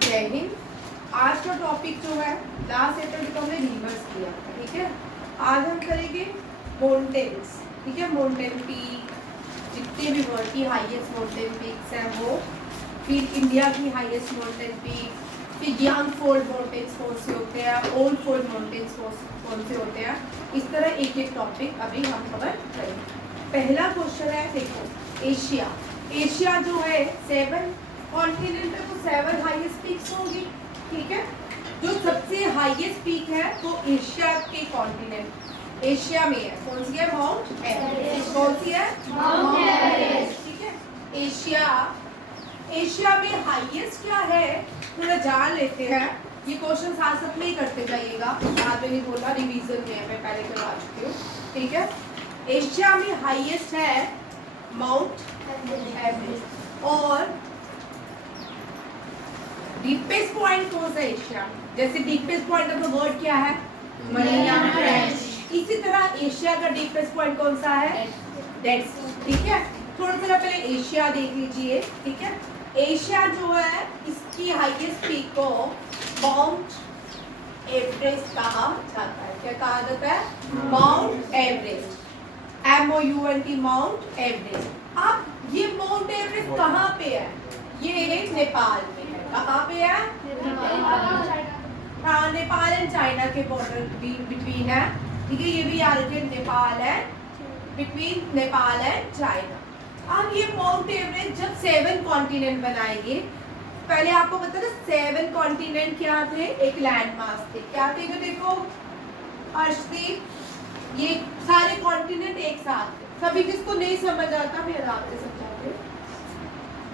जय हिंद। आज का टॉपिक जो है लास्ट अटेम्प्ट को हमने रिवर्स किया था, ठीक है। आज हम करेंगे माउंटेन्स, ठीक है। माउंटेन पीक, जितने भी वर्ल्ड की हाईएस्ट माउंटेन पीक्स हैं वो, फिर इंडिया की हाईएस्ट माउंटेन पीक, फिर यंग फोल्ड माउंटेन्स कौन से होते हैं, ओल्ड फोल्ड माउंटेन्स कौन से होते हैं। इस तरह एक एक टॉपिक अभी हम कवर करेंगे। पहला क्वेश्चन है, देखो एशिया। एशिया जो है 7 कॉन्टिनेंट है तो 7 हाईएस्ट पीक्स होंगी, ठीक है। जो सबसे हाईएस्ट पीक है वो एशिया के कॉन्टिनेंट एशिया में है। कौन सी है? Mount Everest. कौन सी है? माउंट एवरेस्ट, ठीक है। एशिया एशिया में हाईएस्ट क्या है थोड़ा जान लेते हैं। ये क्वेश्चन साथ साथ में ही करते जाइएगा, बाद में नहीं बोला रिवीजन में है, मैं पहले करवा चुकी हूँ, ठीक है। एशिया में हाईएस्ट है माउंट एवरेस्ट। और डीपेस्ट पॉइंट कौन सा है एशिया? जैसे deepest point of the world क्या है? मरीना ट्रेंच। इसी तरह एशिया का डीपेस्ट पॉइंट कौन सा है? डेड सी, ठीक है। थोड़ा सा पहले एशिया देख लीजिए, ठीक है। एशिया जो है इसकी हाईएस्ट पीक को माउंट एवरेस्ट कहा जाता है। क्या कहा जाता है? Mount Everest. MOUNT, mount Everest. अब ये माउंट एवरेस्ट कहाँ पे है? ये नेपाल में है। कहाँ पे है? हाँ, नेपाल एंड चाइना के बॉर्डर बिटवीन है, ठीक है। ये भी याद रखिए, नेपाल है, बिटवीन नेपाल एंड चाइना। अब ये माउंट एवरेस्ट जब 7 कॉन्टिनेंट बनाएंगे, पहले आपको पता था 7 कॉन्टिनेंट क्या थे? एक लैंड मास थे। क्या थे? जो देखो अर्शदीप, ये सारे कॉन्टिनेंट एक साथ थे। सभी जिसको नहीं समझ आता मैं आराम से समझाती हूँ।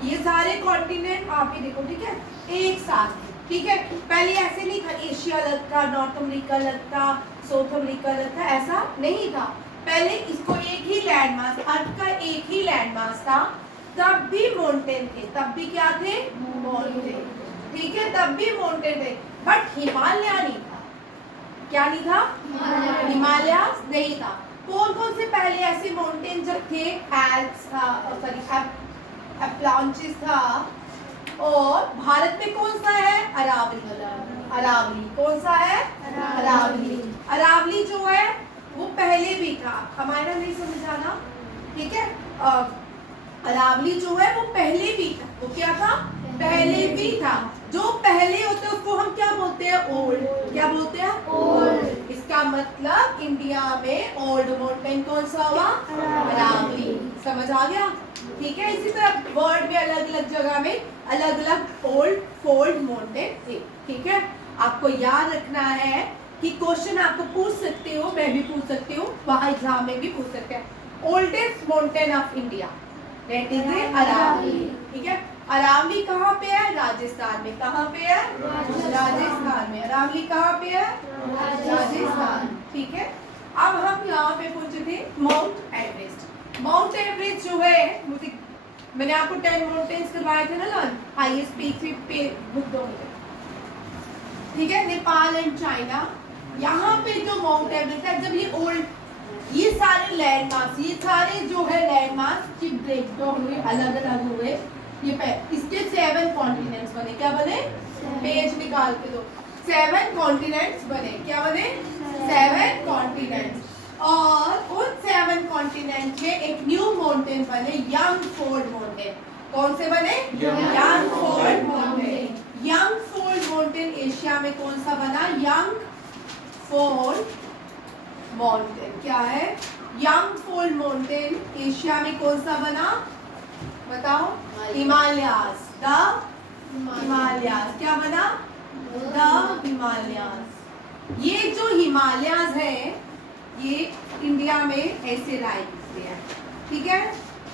ये सारे कॉन्टिनेंट आप ही देखो, ठीक है, एक साथ थे, ठीक है। पहले ऐसे नहीं था, एशिया अलग था, नॉर्थ अमेरिका अलग था, साउथ अमेरिका अलग था, ऐसा नहीं था। पहले इसको एक ही लैंड मास, अर्थ का एक ही लैंड मास था। तब भी माउंटेन थे, तब भी क्या थे? माउंटेन, ठीक है, तब भी माउंटेन थे। बट हिमालय नहीं था। क्या नहीं था? हिमालय नहीं था। कौन कौन से पहले ऐसे माउंटेन जब थे? एल्प्स था, सॉरी अप्लांचिस था। और भारत में कौन सा है? अरावली। अरावली कौन सा है? अरावली। अरावली जो है वो पहले भी था, हमारा नहीं समझ आना, ठीक है। अरावली जो है वो पहले भी था। वो क्या था? पहले भी था। जो पहले होते हैं उसको हम क्या बोलते हैं? ओल्ड। क्या बोलते हैं? ओल्ड। इसका मतलब इंडिया में ओल्ड माउंटेन कौन सा हुआ? अरावली। समझ आ गया, ठीक है। इसी तरह वर्ल्ड में अलग अलग जगह में अलग अलग ओल्ड फोल्ड माउंटेन थे, ठीक है। आपको याद रखना है कि क्वेश्चन आपको पूछ सकते हो, मैं भी पूछ सकती हूँ, वहाँ एग्जाम में भी पूछ सकते हैं। Oldest mountain of India that is Aravalli, ठीक है। अरावली कहाँ पे है? राजस्थान में। कहाँ पे है? राजस्थान में। अरावली कहाँ पे है? राजस्थान, ठीक है। अब हम यहाँ पे पूछे थे माउंट एवरेस्ट। माउंट एवरेस्ट जो है, मुझे मैंने आपको 10 माउंटेन्स करवाए थे ना लर्न, हाईएस्ट पीक पे बुक दो मुझे, ठीक है। नेपाल एंड चाइना, यहाँ पे जो माउंट एवरेस्ट है, जब ये ओल्ड, ये सारे लैंडमार्क्स, ये सारे जो है लैंडमार्क्स की ब्रेकडाउन हुए, अलग अलग हुए, ये इसके 7 कॉन्टिनेंट्स बने। क्या बने? पेज निकाल के दो। 7 कॉन्टिनेंट्स बने। क्या बने? 7 कॉन्टिनेंट्स। और उन 7 कॉन्टिनेंट में एक न्यू माउंटेन बने, यंग फोल्ड माउंटेन। कौन से बने? Young fold mountain. Young fold mountain Asia में कौन सा बना? Young fold mountain. क्या है? यंग फोल्ड माउंटेन एशिया में कौन सा बना? बताओ। हिमालयास। द हिमालयास। क्या बना? द हिमालयास। ये जो हिमालयास है ये इंडिया में ऐसे लाई दिखते हैं, ठीक है।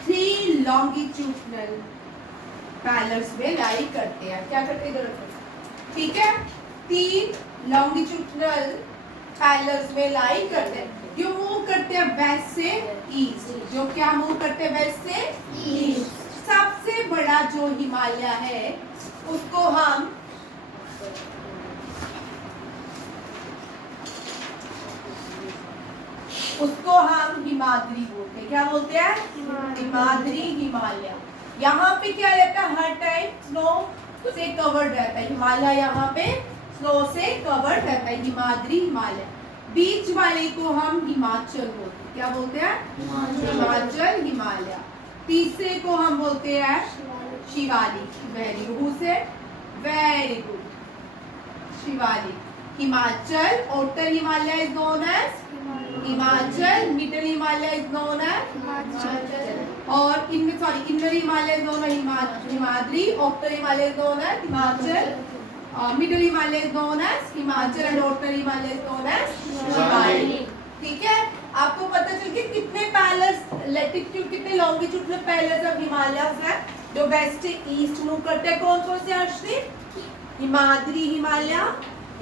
3 लॉन्गिट्यूडनल पैलर्स में लाई करते हैं। क्या करते हैं? ठीक है, 3 लॉन्गिट्यूडनल पैलर्स में लाई करते हैं। जो मूव करते हैं वेस्ट से ईस्ट। जो क्या मूव करते हैं? वेस्ट से ईस्ट। सबसे बड़ा जो हिमालय है उसको हम हिमाद्री बोलते हैं। क्या बोलते हैं? हिमाद्री हिमालय। यहाँ पे क्या रहता है? हर टाइम स्नो से कवर्ड रहता है। हिमालय यहाँ पे स्नो से कवर्ड रहता है, हिमाद्री हिमालय। बीच वाले को हम हिमाचल बोलते हैं, क्या बोलते हैं? हिमाचल हिमालय। तीसरे को हम बोलते हैं शिवालिक। वेरी गुड से, very good, Shivalik. Himachal, outer Himalaya is known as Himachal, middle Himalaya is known as Himachal, और इनमें sorry inner Himalaya is known as Himadri, outer Himalaya is known as Himachal, middle Himalaya is known as Himachal and outer Himalaya is known as Shivalik. ठीक है, आपको पता चल गया कितने parallels, latitude कितने लॉन्गिट्यूड में पैरेलल्स ऑफ हिमालयस है जो वेस्ट से ईस्ट मूव करते हैं। कौन कौन से अर्शदीप? हिमाद्री हिमालय,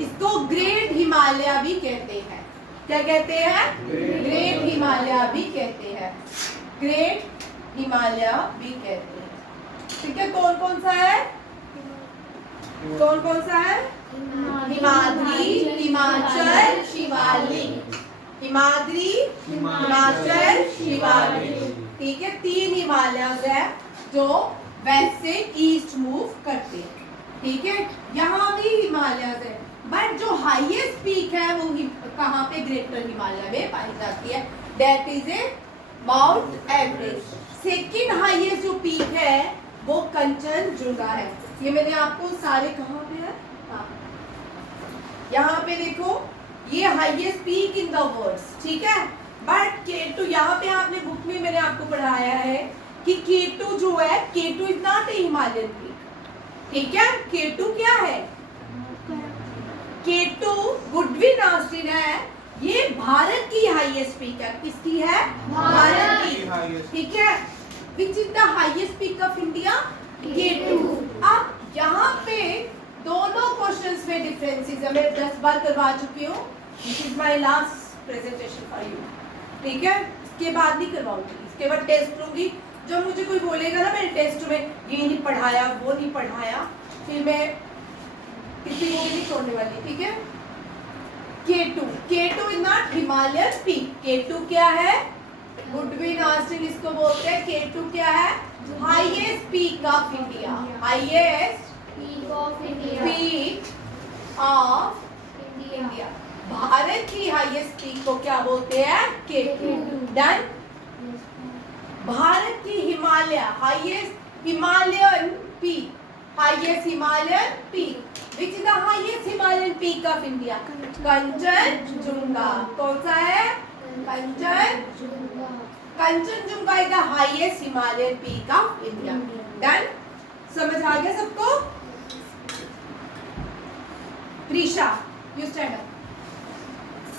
इसको ग्रेट हिमालय भी कहते हैं। क्या कहते हैं? ग्रेट हिमालय भी कहते हैं, ग्रेट हिमालय भी कहते हैं। ठीक है, कौन कौन सा है? कौन कौन सा है? हिमाद्री, हिमाचल, शिवालिक। हिमाद्री, हिमाचल, शिवालिक। ठीक है, 3 हिमालयस है जो वेस्ट से ईस्ट मूव करते हैं। ठीक है, यहाँ भी हिमालयस है, बट जो हाईएस्ट पीक है वो कहाँ पे? ग्रेटर हिमालय में पाई जाती है, that is a mount Everest. Second highest जो पीक है वो कंचनजुंगा है। ये मैंने आपको सारे कहाँ पे है, हाँ यहाँ पे देखो, ये highest peak in the world. ठीक है, बट K2 यहाँ पे आपने बुक में मैंने आपको पढ़ाया है कि K2 जो है, K2 is not a Himalayan peak. ठीक है, K2 क्या है? K2 गुडविन ऑस्टिन है, ये भारत की हाईएस्ट पीक है। किसकी है? भारत की। ठीक है, which is the highest peak of India? K2। अब यहाँ पे दोनों क्वेश्चंस में डिफरेंसेस है, मैं 10 बार करवा चुकी हूँ। This is my last presentation for you. ठीक है, इसके बाद नहीं करवाऊंगी, इसके बाद टेस्ट लूंगी। जब मुझे कोई बोलेगा ना मेरे टेस्ट में ये नहीं पढ़ाया, वो नहीं पढ़ाया, फिर मैं किसी को भी नहीं छोड़ने वाली। ठीक है, K2 is not Himalayan peak. K2 क्या है? गुडविन ऑस्टिन इसको बोलते हैं। K2 क्या है? Highest peak of India, highest peak of India. Bharat की हाईएस्ट पीक को क्या बोलते हैं? K2। डन। भारत की Himalaya highest Himalayan peak, highest Himalayan peak, which is the highest Himalayan peak of India? Kanchenjunga. कौन सा है? Kanchenjunga. Kanchenjunga is the highest Himalayan peak of India. Done, समझ आ गया सबको? Prisha, you stand up.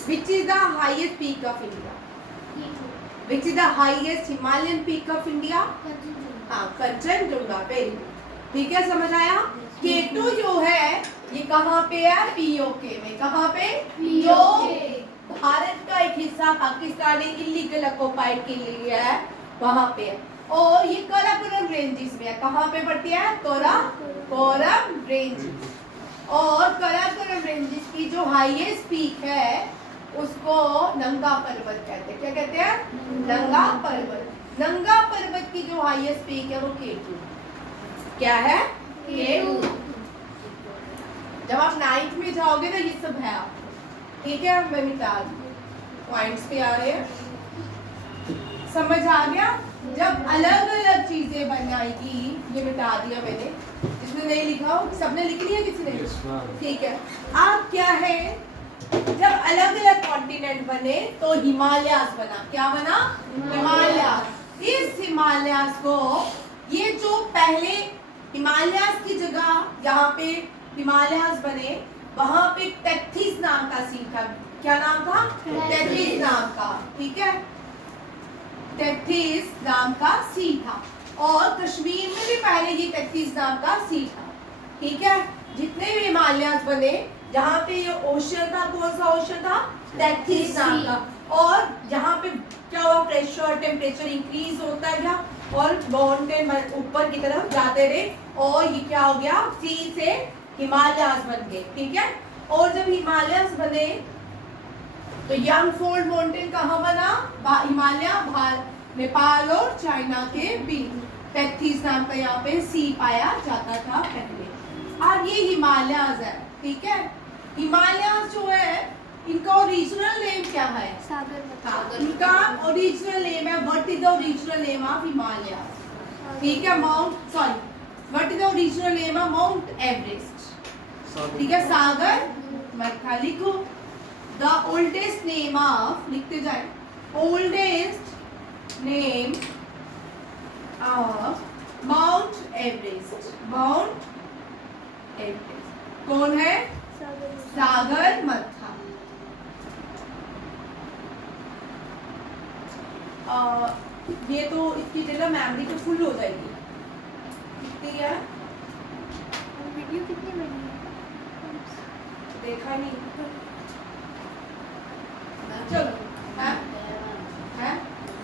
Which is the highest peak of India? Which is the highest Himalayan peak of India? हाँ, Kanchenjunga. Very good. ठीक है, समझ आया? K2 जो है ये कहाँ पे है? POK में। कहाँ पे? जो भारत का एक हिस्सा पाकिस्तान ने इलीगल ऑक्युपाइड के लिए है, वहाँ पे है। और ये काराकोरम रेंजेस में है। कहाँ पे पड़ती है? काराकोरम रेंजेस। और काराकोरम रेंजेस की जो हाईएस्ट पीक है उसको नंगा पर्वत कहते हैं। क्या कहते हैं? नंगा पर्वत। नंगा पर्वत की जो हाईएस्ट पीक है वो K2। क्या है? K2। जब आप 9th में जाओगे ना ये सब है आपको। ठीक है, मैं मिटा दूँ, पॉइंट्स पे आ रहे हैं, समझ आ गया? जब अलग अलग चीजें बनाएगी, ये मिटा दिया मैंने, जिसने नहीं लिखा हो सबने लिख लिया, किसी ने? ठीक है, अब क्या है, जब अलग अलग कॉन्टिनेंट बने तो हिमालयास बना। क्या बना? हिमालयास। इस हिमालयास को, ये जो पहले हिमालयास की जगह यहाँ पे हिमालयास बने, वहां पे टेथिस नाम का सी था। क्या नाम था? टेथिस नाम का। ठीक है, टेथिस नाम का सी था। और कश्मीर में भी पहले ये टेथिस नाम का सी था। ठीक है, जितने भी हिमालयास बने जहाँ पे ये ओशन था, कौन सा ओशन था? टेथिस नाम का। और यहाँ पे क्या हुआ? प्रेशर, टेम्परेचर इंक्रीज होता गया और माउंटेन ऊपर की तरफ जाते रहे और ये क्या हो गया? सी से हिमालयास बन गए। ठीक है, और जब हिमालयास बने तो यंगफोल्ड माउंटेन कहाँ बना? हिमालय नेपाल और चाइना के बीच। टेथिस नाम का यहाँ पे सी पाया जाता था पहले। अब ये हिमालयाज है, ठीक है। हिमालयाज जो है इनका ओरिजिनल नेम क्या है? सागर। इनका ओरिजिनल नेम है, what is the original name of Himalayas? ठीक है, mount sorry what is the original name of mount Everest? ठीक है, सागर मत्था लिखो। द ओल्डेस्ट नेम ऑफ, लिखते जाए, oldest name of mount Everest, mount Everest कौन है? सागर मत्था। ये तो इसकी जगह मेमोरी तो फुल हो जाएगी, कितनी है? वीडियो कितनी बनी है? देखा नहीं, चलो है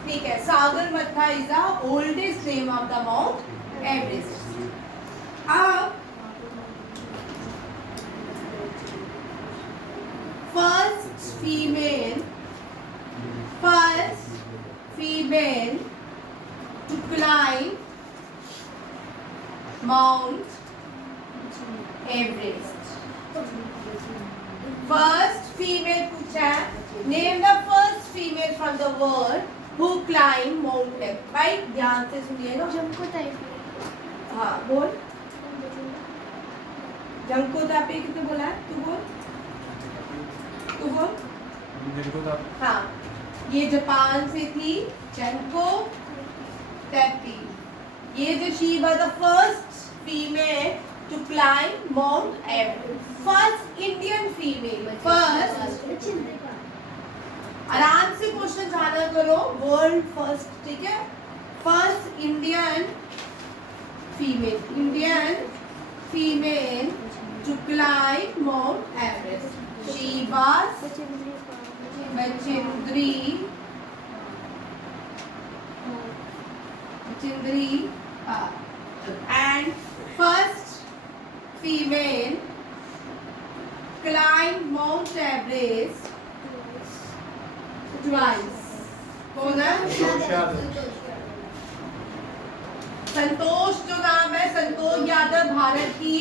ठीक है। Sagarmatha is the oldest name of the Mount Everest. अब first female to climb Mount Everest. First female पूछा है, name the first female from the world who climbed Mount Everest. भाई ध्यान से सुनिएगा। Junko type. हाँ बोल। जंको तापे कितने बोला है? तू बोल। हाँ, ये जापान से थी जंको तापे। ये जो she was the first female to climb Mount Everest, first Indian female, first. आराम से क्वेश्चन जाना करो, वर्ल्ड फर्स्ट, ठीक है। First Indian female to climb Mount Everest, she was Bachindri and first female climbed Mount Everest twice. कौन है? संतोष जो नाम है, संतोष यादव भारत की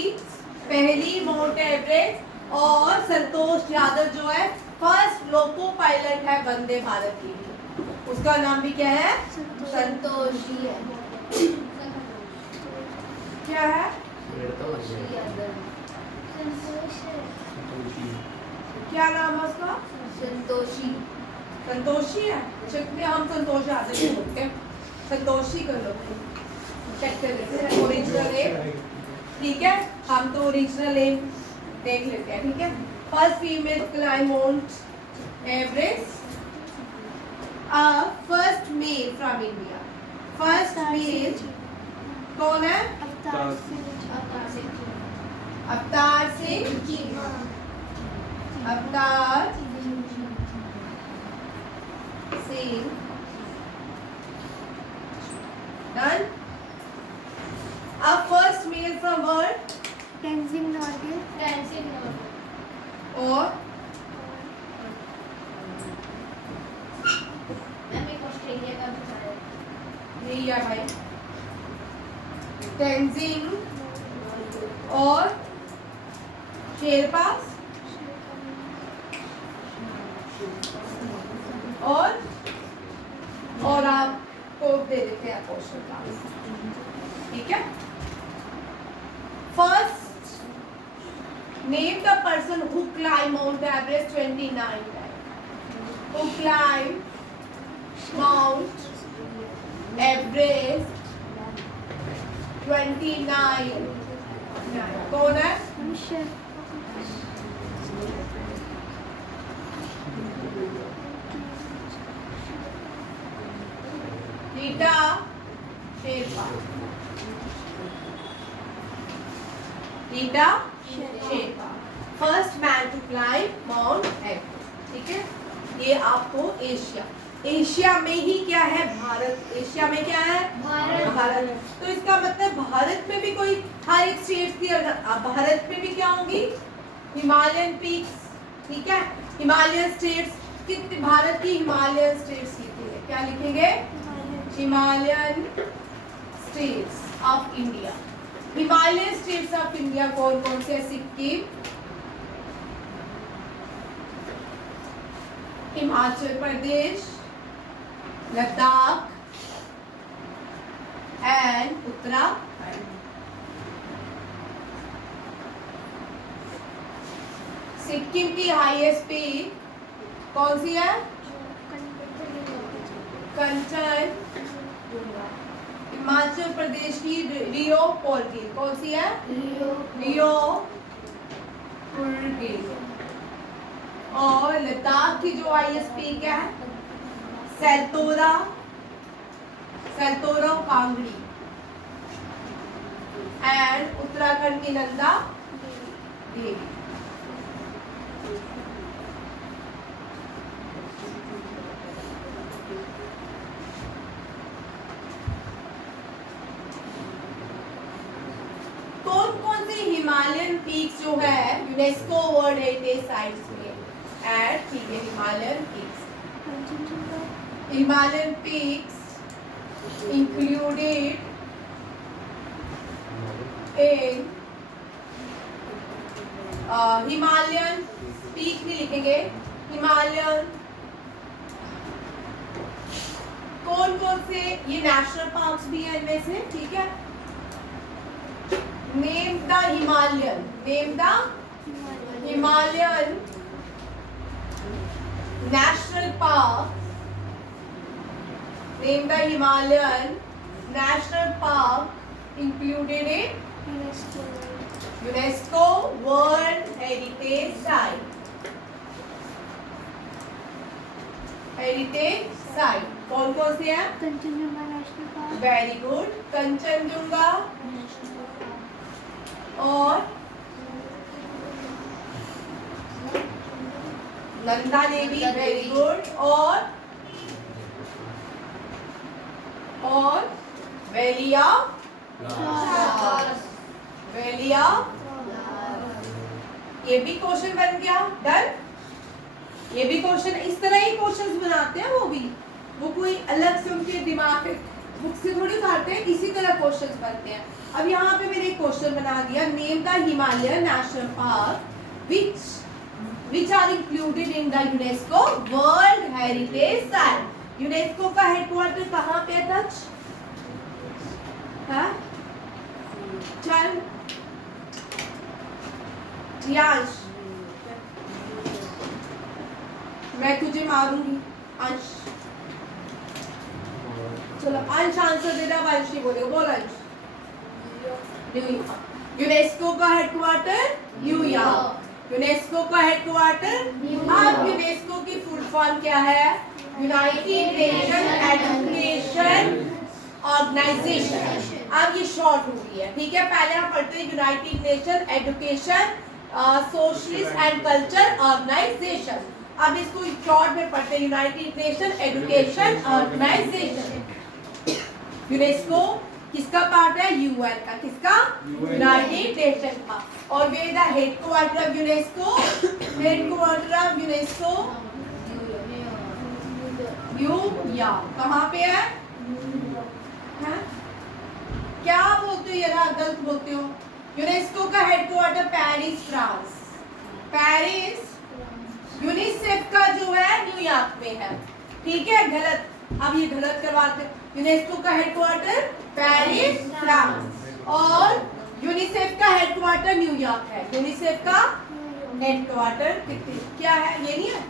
पहली माउंट एवरेस्ट, और संतोष यादव जो है फर्स्ट लोको पायलट है वंदे भारत की, उसका नाम भी क्या है? संतोष जी है। क्या है? क्या नाम है उसका? संतोषी है। चलिए हम संतोष यादव ही बोलते हैं, संतोषी कर लो, चेक कर लेते हैं ओरिजिनल नेम, ठीक है। हम तो ओरिजिनल नेम देख लेते हैं, ठीक है। First female climb Mount Everest, first male from India. First male कौन है? अवतार सिंह डन। अब first male from world, Tenzing Norgay. और यही है भाई, टेंजिंग और शेरपास और आपको दे देते हैं क्वेश्चन का, ठीक है। First name the person who climb Mount Everest 29 times. Who climb Mount Everest 29। कौन है? Rita Sherpa. Rita Sherpa first man to climb Mount Everest, ठीक है। ये आपको एशिया में ही क्या है? भारत। एशिया में क्या है? भारत। तो इसका मतलब भारत में भी कोई हर एक स्टेट की, भारत में भी क्या होंगी? हिमालयन पीक्स, ठीक है। हिमालयन स्टेट्स कितने? भारत की हिमालयन स्टेट्स कितनी है? क्या लिखेंगे? Himalayan states of India, Himalayan states of India कौन कौन से है? सिक्किम, हिमाचल प्रदेश, लद्दाख एंड उत्तराखंड। सिक्किम की हाईएस्ट पीक कौन सी है? कंचन। हिमाचल प्रदेश की रियो पोर्गिल कौन सी है? रियो पोर्गिल। और लद्दाख की जो हाईएस्ट पीक है सेल्तोरा, सेल्तोरा कांगड़ी। एंड उत्तराखंड की नंदा देवी। कौन कौन से हिमालयन पीक्स जो है यूनेस्को वर्ल्ड हेरिटेज साइट्स में ऐड की गई? Himalayan peaks, Himalayan peaks included in Himalayan peak नहीं लिखेंगे, हिमालयन कौन कौन से, ये नेशनल पार्क्स भी है इनमें से, ठीक है। Name the Himalayan, name the Himalayan national park, name the Himalayan national park included in UNESCO world heritage site. Heritage site कौन कौन से हैं? Kanchenjunga national park, very good, Kanchenjunga और नंदा देवी, वेरी गुड, और valley of flowers, valley of, ये भी question बन गया, डन। ये भी क्वेश्चन इस तरह ही क्वेश्चंस बनाते हैं वो भी, वो कोई अलग से उनके दिमाग बुक से थोड़ी उतारते हैं, इसी तरह क्वेश्चंस बनते हैं। अब यहाँ पे मैंने एक क्वेश्चन बना दिया, name the Himalayan national park which are included in the UNESCO world heritage site. UNESCO का हेडक्वार्टर कहाँ पे है? दक्ष, हाँ चल यांश, मैं तुझे मारूंगी अंश। चलो अंश आंसर दे रहा, वंशी बोले, बोल अंश। न्यूयॉर्क। यूनेस्को का हेडक्वार्टर न्यूयॉर्क, यूनेस्को का हेडक्वार्टर। अब यूनेस्को की फुल फॉर्म क्या है? United Nation Education Organisation. अब ये शॉर्ट हो गई है, ठीक है। पहले हम पढ़ते हैं United Nation Education Socialist and Culture Organisation. अब इसको शॉर्ट में पढ़ते हैं, United Nation Education Organisation. UNESCO किसका पार्ट है? यूएन का। किसका? यूनाइटेड नेशन का। और where the headquarter of UNESCO, headquarter of UNESCO New York. कहाँ पे है? हाँ? क्या बोलते हो यार, गलत बोलते हो। यूनेस्को का headquarter Paris, France. Paris. UNICEF का जो है न्यूयॉर्क में है, ठीक है। गलत, अब ये गलत करवाते। यूनेस्को का हेडक्वार्टर पेरिस, फ्रांस, और यूनिसेफ का हेडक्वार्टर न्यूयॉर्क है। यूनिसेफ का हेडक्वार्टर क्या है? ये नहीं है।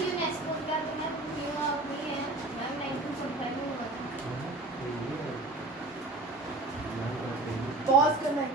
यूनेस्को का तो न्यूयॉर्क में है, मैम 1945 में हुआ था। पॉज करना है।